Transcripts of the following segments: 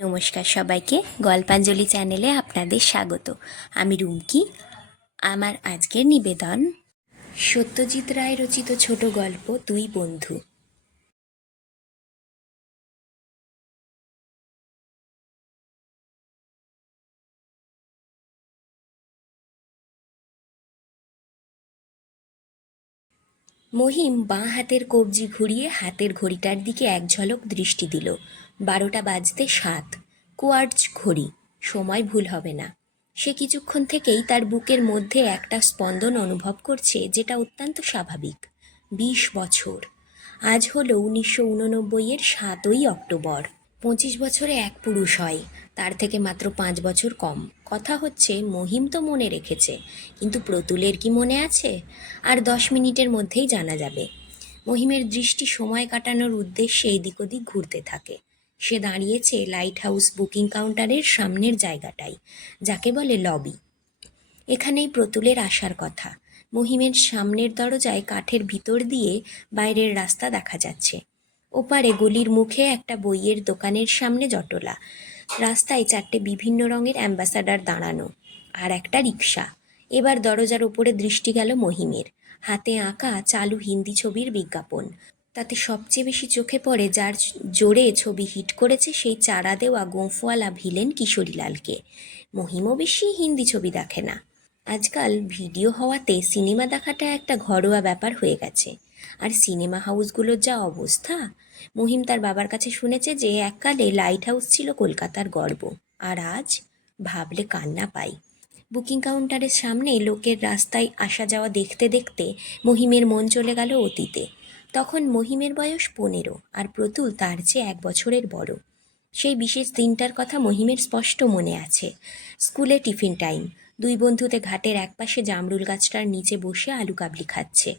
নমস্কার সবাইকে, গল্পাঞ্জলি চ্যানেলে আপনাদের স্বাগত। আমি রুমকি। আমার আজকের নিবেদন, সত্যজিৎ রায় রচিত ছোট গল্প, দুই বন্ধু। মহিম বাঁ হাতের কবজি ঘুরিয়ে হাতের ঘড়িটার দিকে এক ঝলক দৃষ্টি দিল। বারোটা বাজতে সাত। কোয়ার্টজ ঘড়ি। সময় ভুল হবে না। সে কিছুক্ষণ থেকেই তার বুকের মধ্যে একটা স্পন্দন অনুভব করছে যেটা অত্যন্ত স্বাভাবিক। বিশ বছর। আজ হলো উনিশশো উননব্বইয়ের সাতই অক্টোবর। পঁচিশ বছরে এক পুরুষ হয়। তার থেকে মাত্র পাঁচ বছর কম। কথা হচ্ছে, মহিম তো মনে রেখেছে, কিন্তু প্রতুলের কি মনে আছে? আর দশ মিনিটের মধ্যেই জানা যাবে। মহিমের দৃষ্টি সময় কাটানোর উদ্দেশ্যে এদিক ওদিক ঘুরতে থাকে। সে দাঁড়িয়েছে লাইট হাউস বুকিং কাউন্টারের সামনের জায়গাটাই যাকে বলে লবি এখানেই প্রতুলের আসার কথা। মহিমের সামনের দরজায় কাঠের ভিতর দিয়ে বাইরের রাস্তা দেখা যাচ্ছে। ওপারে গলির মুখে একটা বইয়ের দোকানের সামনে জটলা। রাস্তায় চারটে বিভিন্ন রঙের অ্যাম্বাসাডার দাঁড়ানো আর একটা রিক্সা এবার দরজার ওপরে দৃষ্টি গেল মহিমের। হাতে আঁকা চালু হিন্দি ছবির বিজ্ঞাপন। তাতে সবচেয়ে বেশি চোখে পড়ে যার জোরে ছবি হিট করেছে সেই চারা দেওয়া গোঁফওয়ালা ভিলেন কিশোরীলালকে মহিমও বেশি হিন্দি ছবি দেখে না। আজকাল ভিডিও হওয়াতে সিনেমা দেখাটা একটা ঘরোয়া ব্যাপার হয়ে গেছে। আর সিনেমা হাউসগুলোর যা অবস্থা মহিম তার বাবার কাছে শুনেছে যে এককালে লাইট হাউস ছিল কলকাতার গর্ব। আর আজ ভাবলে কান্না পাই। বুকিং কাউন্টারের সামনে লোকের রাস্তায় আসা যাওয়া দেখতে দেখতে মহিমের মন চলে গেল অতীতে। তখন মহিমের বয়স পনেরো আর প্রতুল তার চেয়ে এক বছরের বড়। সেই বিশেষ দিনটার কথা মহিমের স্পষ্ট মনে আছে। স্কুলে টিফিন টাইম। দুই বন্ধুতে ঘাটের একপাশে জামরুল গাছটার নিচে বসে আলু কাবলি খাচ্ছে।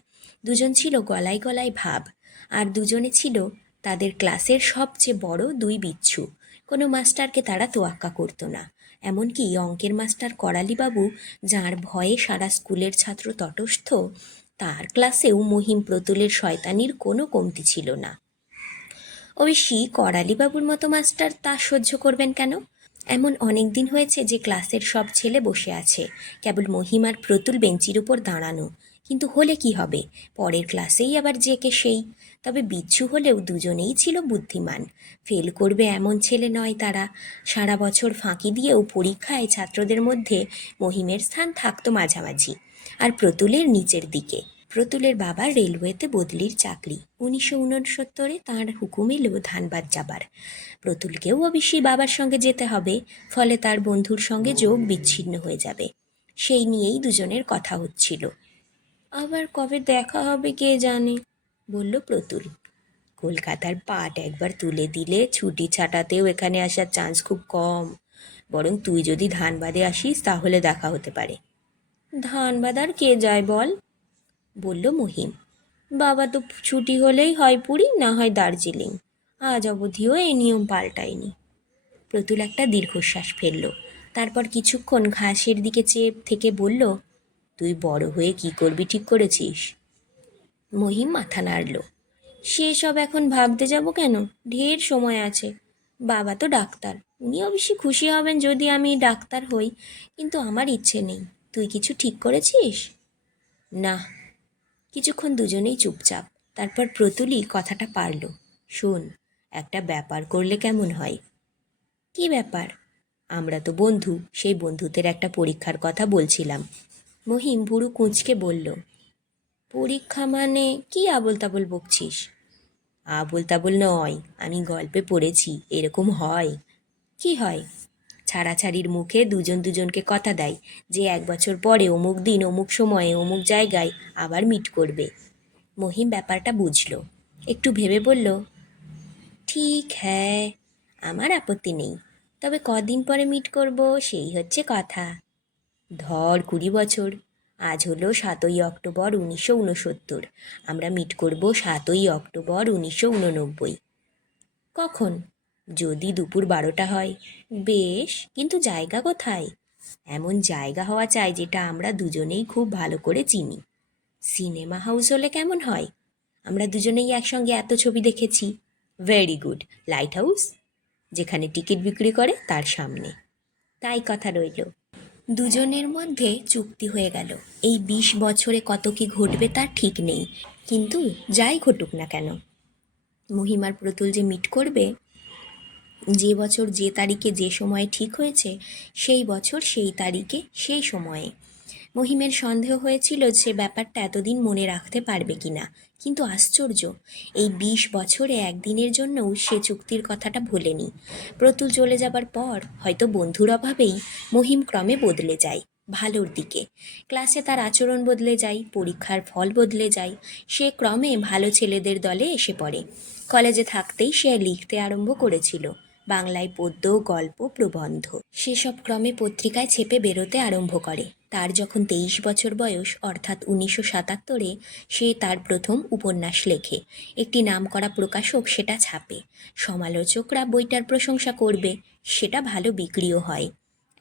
দুজন ছিল গলায় গলায় ভাব। আর দুজনে ছিল তাদের ক্লাসের সবচেয়ে বড় দুই বিচ্ছু। কোনো মাস্টারকে তারা তোয়াক্কা করতো না। এমনকি অঙ্কের মাস্টার করালিবাবু, যার ভয়ে সারা স্কুলের ছাত্র তটস্থ, তার ক্লাসেও মহিম প্রতুলের শয়তানির কোনো কমতি ছিল না। অবশ্যই করালিবাবুর মতো মাস্টার তা সহ্য করবেন কেন? এমন অনেক দিন হয়েছে যে ক্লাসের সব ছেলে বসে আছে, কেবল মহিমার প্রতুল বেঞ্চির উপর দাঁড়ানো। কিন্তু হলে কি হবে? পরের ক্লাসেই আবার যে কে সেই। তবে বিচ্ছু হলেও দুজনেই ছিল বুদ্ধিমান। ফেল করবে এমন ছেলে নয় তারা। সারা বছর ফাঁকি দিয়েও পরীক্ষায় ছাত্রদের মধ্যে মহিমের স্থান থাকতো মাঝামাঝি। আর প্রতুলের নিচের দিকে। প্রতুলের বাবা রেলওয়েতে বদলির চাকরি। উনিশশো উনসত্তরে তাঁর হুকুম এলো ধানবাদ যাবার। প্রতুলকেও অবশ্যই বাবার সঙ্গে যেতে হবে। ফলে তার বন্ধুর সঙ্গে যোগ বিচ্ছিন্ন হয়ে যাবে। সেই নিয়েই দুজনের কথা হচ্ছিল। আবার কবে দেখা হবে কে জানে? বলল প্রতুল। কলকাতার পাট একবার তুলে দিলে ছুটি ছাটাতেও এখানে আসার চান্স খুব কম। বরং তুই যদি ধানবাদে আসিস, তাহলে দেখা হতে পারে। ধানবাদ আর কে যায় বল? বলল মহিম। বাবা তো ছুটি হলেই হয় পুরী, না হয় দার্জিলিং। আজ অবধিও এই নিয়ম পাল্টায়নি। প্রতুল একটা দীর্ঘশ্বাস ফেলল। তারপর কিছুক্ষণ ঘাসের দিকে চেয়ে থেকে বলল তুই বড় হয়ে কি করবি ঠিক করেছিস? মহিম মাথা নাড়ল। সেসব এখন ভাবতে যাব কেন? ঢের সময় আছে। বাবা তো ডাক্তার। উনি অবশ্যই খুশি হবেন যদি আমি ডাক্তার হই, কিন্তু আমার ইচ্ছে নেই। তুই কিছু ঠিক করেছিস? না। কিছুক্ষণ দুজনেই চুপচাপ। তারপর প্রতুলই কথাটা পারল। শোন, একটা ব্যাপার করলে কেমন হয়? কি ব্যাপার? আমরা তো বন্ধু। সেই বন্ধুদের একটা পরীক্ষার কথা বলছিলাম। মহিম বুড়ো কুঁচকে বলল, পরীক্ষা মানে কি আবল তাবল বকছিস? আবল তাবল নয়, আমি গল্পে পড়েছি, এরকম হয়। কি হয়? ছাড়াছাড়ির মুখে দুজন দুজনকে কথা দেয়, যে এক বছর পরে অমুক দিন, অমুক সময়ে, অমুক জায়গায় আবার মিট করবে। মহিম ব্যাপারটা বুঝল, একটু ভেবে বলল, ঠিক হ্যাঁ আমার আপত্তি নেই, তবে কদিন পরে মিট করব, সেই হচ্ছে কথা। ধর কুড়ি বছর। আজ হলো সাতই অক্টোবর উনিশশো উনসত্তর আমরা মিট করব সাতই অক্টোবর উনিশশো উননব্বই কখন? যদি দুপুর বারোটা হয়। বেশ, কিন্তু জায়গা কোথায়? এমন জায়গা হওয়া চাই যেটা আমরা দুজনেই খুব ভালো করে চিনি। সিনেমা হাউস হলে কেমন হয়? আমরা দুজনেই একসঙ্গে এত ছবি দেখেছি। ভেরি গুড লাইট হাউস যেখানে টিকিট বিক্রি করে তার সামনে। তাই কথা রইল। দুজনের মধ্যে চুক্তি হয়ে গেল। এই বিশ বছরে কত কি ঘটবে তার ঠিক নেই। কিন্তু যাই ঘটুক না কেন। মহিমার প্রতুল যে মিট করবে, যে বছর যে তারিখে যে সময়ে ঠিক হয়েছে, সেই বছর সেই তারিখে সেই সময়ে। মহিমের সন্দেহ হয়েছিল যে ব্যাপারটা এতদিন মনে রাখতে পারবে কিনা। কিন্তু আশ্চর্য, এই বিশ বছরে একদিনের জন্যও সে চুক্তির কথাটা ভোলেনি। প্রতুল চলে যাবার পর হয়তো বন্ধুর অভাবেই মহিম ক্রমে বদলে যায় ভালোর দিকে। ক্লাসে তার আচরণ বদলে যায়, পরীক্ষার ফল বদলে যায়, সে ক্রমে ভালো ছেলেদের দলে এসে পড়ে। কলেজে থাকতেই সে লিখতে আরম্ভ করেছিল, বাংলায় পদ্য, গল্প, প্রবন্ধ। সেসব ক্রমে পত্রিকায় ছেপে বেরোতে আরম্ভ করে। তার যখন তেইশ বছর বয়স, অর্থাৎ উনিশশো সাতাত্তরে, সে তার প্রথম উপন্যাস লেখে। একটি নামকরা প্রকাশক সেটা ছাপে। সমালোচকরা বইটার প্রশংসা করবে, সেটা ভালো বিক্রিও হয়।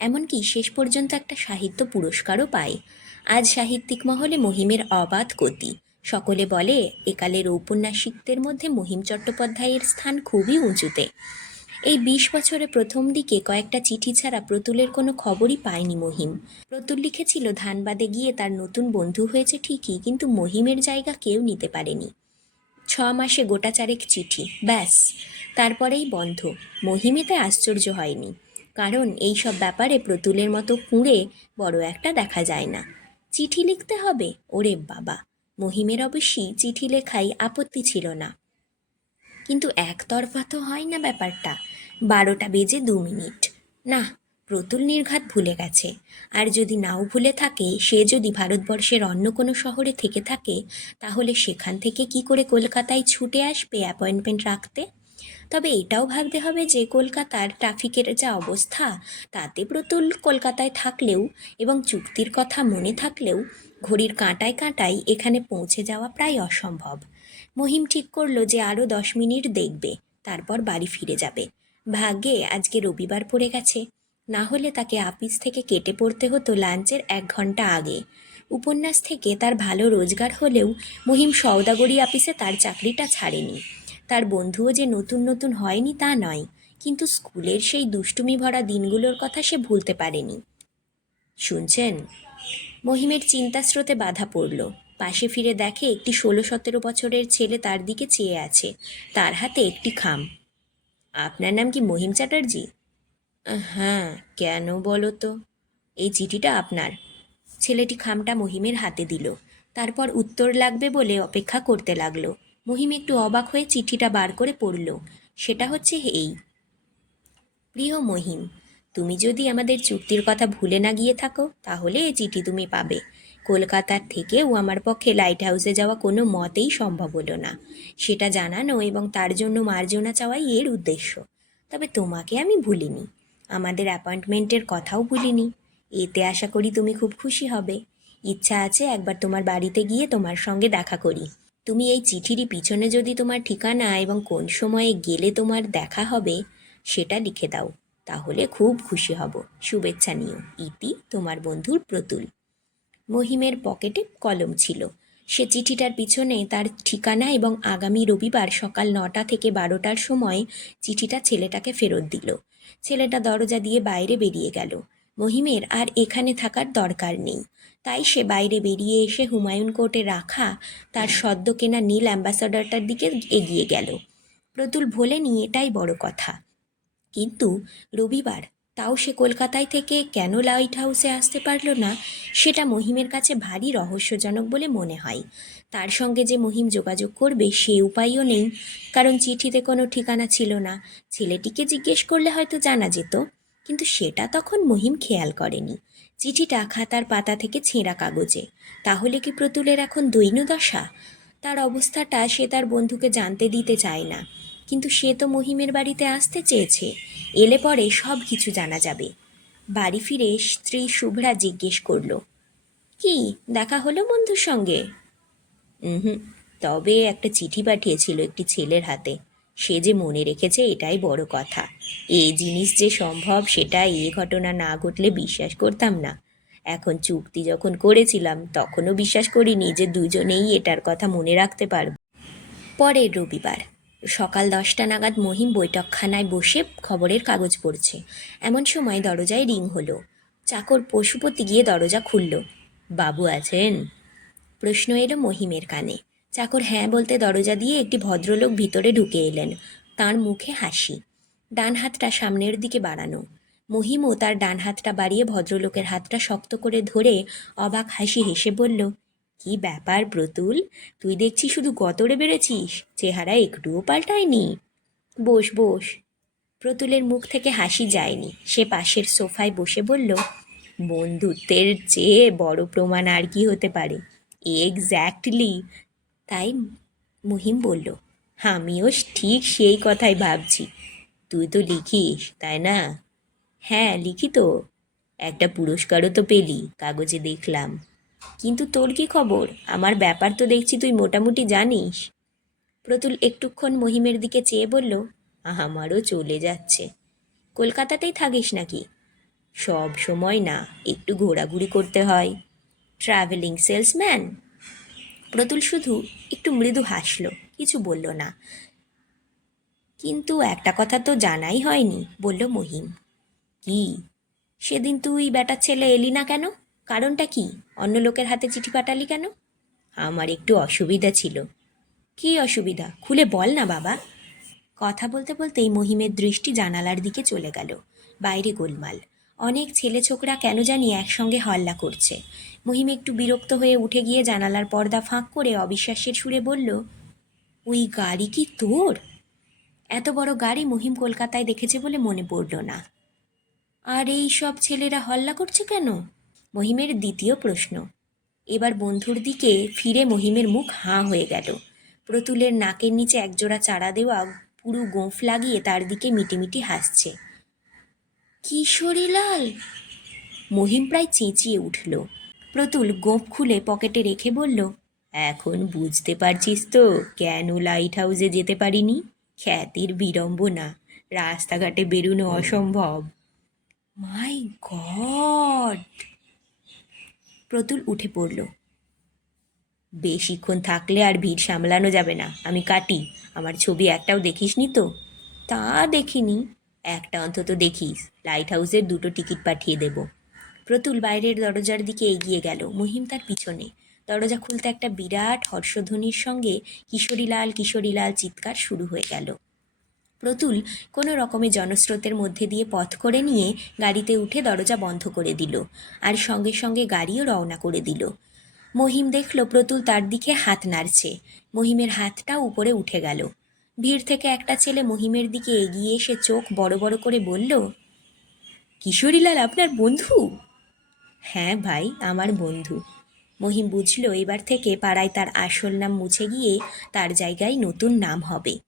এমনকি শেষ পর্যন্ত একটা সাহিত্য পুরস্কারও পায়। আজ সাহিত্যিক মহলে মহিমের অবাধ গতি। সকলে বলে, একালের ঔপন্যাসিকদের মধ্যে মহিম চট্টোপাধ্যায়ের স্থান খুবই উঁচুতে। এই বিশ বছরে প্রথম দিকে কয়েকটা চিঠি ছাড়া প্রতুলের কোনো খবরই পায়নি মহিম। প্রতুল লিখেছিল, ধানবাদে গিয়ে তার নতুন বন্ধু হয়েছে ঠিকই, কিন্তু মহিমের জায়গা কেউ নিতে পারেনি। ছ মাসে গোটা চারেক চিঠি, ব্যাস, তারপরেই বন্ধ। মহিমেতে আশ্চর্য হয়নি, কারণ এই সব ব্যাপারে প্রতুলের মতো কুঁড়ে বড় একটা দেখা যায় না। চিঠি লিখতে হবে? ওরে বাবা, মহিমের অবশ্যই চিঠি লেখাই আপত্তি ছিল না। কিন্তু একতরফা তো হয় না ব্যাপারটা। বারোটা বেজে দু মিনিট। না, প্রতুল নির্ঘাত ভুলে গেছে। আর যদি নাও ভুলে থাকে, সে যদি ভারতবর্ষের অন্য কোনো শহরে থেকে থাকে, তাহলে সেখান থেকে কি করে কলকাতায় ছুটে আসবে অ্যাপয়েন্টমেন্ট রাখতে? তবে এটাও ভাবতে হবে যে, কলকাতার ট্রাফিকের যা অবস্থা, তাতে প্রতুল কলকাতায় থাকলেও এবং চুক্তির কথা মনে থাকলেও, ঘড়ির কাঁটায় কাঁটায় এখানে পৌঁছে যাওয়া প্রায় অসম্ভব। মহিম ঠিক করল যে আরও দশ মিনিট দেখবে, তারপর বাড়ি ফিরে যাবে। ভাগ্যে আজকে রবিবার পড়ে গেছে। না হলে তাকে আপিস থেকে কেটে পড়তে হতো লাঞ্চের এক ঘণ্টা আগে। উপন্যাস থেকে তার ভালো রোজগার হলেও মহিম সওদাগরি আপিসে তার চাকরিটা ছাড়েনি। তার বন্ধুও যে নতুন নতুন হয়নি তা নয়, কিন্তু স্কুলের সেই দুষ্টুমি ভরা দিনগুলোর কথা সে ভুলতে পারেনি। শুনছেন? মহিমের চিন্তাস্রোতে বাধা পড়ল। পাশে ফিরে দেখে একটি ষোলো সতেরো বছরের ছেলে তার দিকে চেয়ে আছে। তার হাতে একটি খাম। আপনার নাম কি মহিম চ্যাটার্জি? হ্যাঁ কেন বলো তো? এই চিঠিটা আপনার। ছেলেটি খামটা মহিমের হাতে দিল। তারপর উত্তর লাগবে বলে অপেক্ষা করতে লাগল। মহিম একটু অবাক হয়ে চিঠিটা বার করে পড়ল। সেটা হচ্ছে এই। প্রিয় মহিম, তুমি যদি আমাদের চুক্তির কথা ভুলে না গিয়ে থাকো, তাহলে এই চিঠি তুমি পাবে। কলকাতার থেকেও আমার পক্ষে লাইট হাউসে যাওয়া কোনো মতেই সম্ভব হলো না। সেটা জানানো এবং তার জন্য মার্জনা চাওয়াই এর উদ্দেশ্য। তবে তোমাকে আমি ভুলিনি। আমাদের অ্যাপয়েন্টমেন্টের কথাও ভুলিনি। এতে আশা করি তুমি খুব খুশি হবে। ইচ্ছা আছে একবার তোমার বাড়িতে গিয়ে তোমার সঙ্গে দেখা করি। তুমি এই চিঠিরই পিছনে যদি তোমার ঠিকানা এবং কোন সময়ে গেলে তোমার দেখা হবে, সেটা লিখে দাও। তাহলে খুব খুশি হব। শুভেচ্ছা নিও। ইতি তোমার বন্ধুর প্রতুল। মহিমের পকেটে কলম ছিল। সে চিঠিটার পিছনে তার ঠিকানা এবং আগামী রবিবার সকাল নটা থেকে বারোটার সময় চিঠিটা ছেলেটাকে ফেরত দিল। ছেলেটা দরজা দিয়ে বাইরে বেরিয়ে গেল। মহিমের আর এখানে থাকার দরকার নেই। তাই সে বাইরে বেরিয়ে এসে হুমায়ুন কোর্টে রাখা তার সদ্য কেনা নীল অ্যাম্বাসাডারটার দিকে এগিয়ে গেল। প্রতুল ভোলেনি এটাই বড় কথা। কিন্তু রবিবার তাও সে কলকাতায় থেকে কেন লাইট হাউসে আসতে পারল না, সেটা মহিমের কাছে ভারী রহস্যজনক বলে মনে হয়। তার সঙ্গে যে মহিম যোগাযোগ করবে সে উপায়ও নেই, কারণ চিঠিতে কোনো ঠিকানা ছিল না। ছেলেটিকে জিজ্ঞেস করলে হয়তো জানা যেত, কিন্তু সেটা তখন মহিম খেয়াল করেনি। চিঠিটা খাতার পাতা থেকে ছেঁড়া কাগজে। তাহলে কি প্রতুলের এখন দৈন্যদশা? তার অবস্থাটা সে তার বন্ধুকে জানতে দিতে চায় না। কিন্তু সে তো মহিমের বাড়িতে আসতে চেয়েছে। এলে পরে সব কিছু জানা যাবে। বাড়ি ফিরে স্ত্রী শুভ্রা জিজ্ঞেস করল, কি, দেখা হলো বন্ধুর সঙ্গে? হুম তবে একটা চিঠি পাঠিয়েছিল একটি ছেলের হাতে। সে যে মনে রেখেছে এটাই বড় কথা। এই জিনিস যে সম্ভব, সেটা এ ঘটনা না ঘটলে বিশ্বাস করতাম না। এখন চুক্তি যখন করেছিলাম, তখনও বিশ্বাস করিনি যে দুজনেই এটার কথা মনে রাখতে পারব। পরের রবিবার সকাল দশটা নাগাদ মহিম বৈঠকখানায় বসে খবরের কাগজ পড়ছে। এমন সময় দরজায় রিং হলো। চাকর পশুপতি গিয়ে দরজা খুলল। বাবু আছেন? প্রশ্ন এলো মহিমের কানে। চাকর হ্যাঁ বলতে দরজা দিয়ে একটি ভদ্রলোক ভিতরে ঢুকে এলেন। তার মুখে হাসি। ডান হাতটা সামনের দিকে বাড়ানো। মহিমও তার ডান হাতটা বাড়িয়ে ভদ্রলোকের হাতটা শক্ত করে ধরে অবাক হাসি হেসে বলল কি ব্যাপার প্রতুল তুই দেখছি শুধু গতরে বেড়েছিস, চেহারা একটুও পাল্টায়নি। বস বস। প্রতুলের মুখ থেকে হাসি যায়নি। সে পাশের সোফায় বসে বলল, বন্ধুত্বের চেয়ে বড় প্রমাণ আর কি হতে পারে? এক্স্যাক্টলি তাই মহিম বলল, আমিও ঠিক সেই কথাই ভাবছি। তুই তো লিখিস, তাই না? হ্যাঁ লিখি তো। একটা পুরস্কারও তো পেলি, কাগজে দেখলাম। কিন্তু তোর কি খবর? আমার ব্যাপার তো দেখছি তুই মোটামুটি জানিস। প্রতুল একটুক্ষণ মহিমের দিকে চেয়ে বলল, আমারও চলে যাচ্ছে। কলকাতাতেই থাকিস নাকি? সব সময় না, একটু ঘোরাঘুরি করতে হয়। ট্রাভেলিং সেলসম্যান প্রতুল শুধু একটু মৃদু হাসল, কিছু বলল না। কিন্তু একটা কথা তো জানাই হয়নি, বলল মহিম। কি? সেদিন তুই বেটার ছেলে এলি না কেন? কারণটা কি? অন্য লোকের হাতে চিঠি পাঠালি কেন? আমার একটু অসুবিধা ছিল। কি অসুবিধা? খুলে বল না, বাবা। কথা বলতে বলতেই মহিমের দৃষ্টি জানালার দিকে চলে গেল। বাইরে গোলমাল। অনেক ছেলে ছোকরা কেন জানি একসঙ্গে হল্লা করছে। মহিম একটু বিরক্ত হয়ে উঠে গিয়ে জানালার পর্দা ফাঁক করে অবিশ্বাসের সুরে বলল, ওই গাড়ি কি তোর? এত বড় গাড়ি মহিম কলকাতায় দেখেছে বলে মনে পড়ল না। আর এই সব ছেলেরা হল্লা করছে কেন? মহিমের দ্বিতীয় প্রশ্ন। এবার বন্ধুর দিকে ফিরে মহিমের মুখ হাঁ হয়ে গেল। প্রতুলের নাকের নিচে একজোড়া চারা দেওয়া পুরো গোঁফ লাগিয়ে তার দিকে মিটিমিটি হাসছে। কিশোরীলাল মহিম প্রায় চেঁচিয়ে উঠল। প্রতুল গোঁফ খুলে পকেটে রেখে বলল, এখন বুঝতে পারছিস তো, কেন লাইট হাউসে যেতে পারিনি? খ্যাতির বিড়ম্বনা রাস্তাঘাটে বেরোনো অসম্ভব। মাই গড প্রতুল উঠে পড়ল। বেশিক্ষণ থাকলে আর ভিড় সামলানো যাবে না, আমি কাটি। আমার ছবি একটাও দেখিসনি তো? তা দেখিনি। একটা অন্তত দেখিস। লাইট হাউসের দুটো টিকিট পাঠিয়ে দেব। প্রতুল বাইরের দরজার দিকে এগিয়ে গেল, মহিম তার পিছনে। দরজা খুলতে একটা বিরাট হর্ষধ্বনির সঙ্গে কিশোরীলাল কিশোরীলাল চিৎকার শুরু হয়ে গেল। প্রতুল কোনো রকমে জনস্রোতের মধ্যে দিয়ে পথ করে নিয়ে গাড়িতে উঠে দরজা বন্ধ করে দিল আর সঙ্গে সঙ্গে গাড়িও রওনা করে দিল। মহিম দেখল প্রতুল তার দিকে হাত নাড়ছে। মহিমের হাতটা উপরে উঠে গেল। ভিড় থেকে একটা ছেলে মহিমের দিকে এগিয়ে এসে চোখ বড় বড় করে বলল, কিশোরীলাল, আপনার বন্ধু? হ্যাঁ ভাই, আমার বন্ধু। মহিম বুঝল এবার থেকে পাড়ায় তার আসল নাম মুছে গিয়ে তার জায়গায় নতুন নাম হবে।